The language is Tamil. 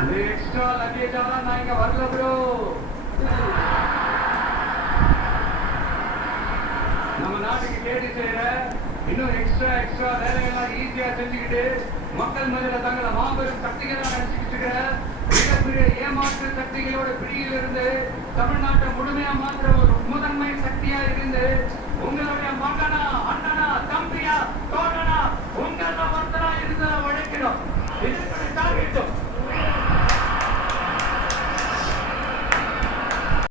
எக்ஸ்ட்ரா லக்கேஜாலாம் நான் இங்க வரல ப்ரோ. நம்ம நாட்டுக்கு கேட்டு செய்யற இன்னும் எக்ஸ்ட்ரா வேலைகள்லாம் ஈஸியா செஞ்சுக்கிட்டு மக்கள் மத்தியில தங்களை மாபெரும் சக்திகளா நினைச்சுக்கிட்டு இருக்கிற மிகப்பெரிய ஏமாற்று சக்திகளோட பிடியில் இருந்து தமிழ்நாட்டை முழுமையா மாற்ற ஒரு முதன்மை சக்தியா இருந்து உங்களுடைய மகனா